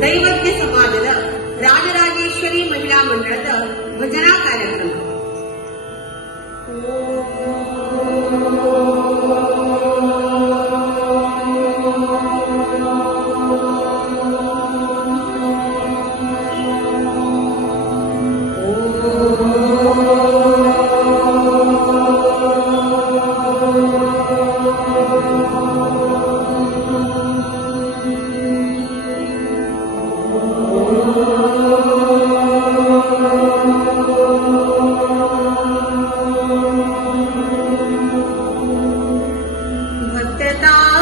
ದೈವಜ್ಞ ಸಮಾಜದ ರಾಜರಾಜೇಶ್ವರಿ ಮಹಿಳಾ ಮಂಡಳದ ಭಜನಾ ಕಾರ್ಯಕ್ರಮ Tetap.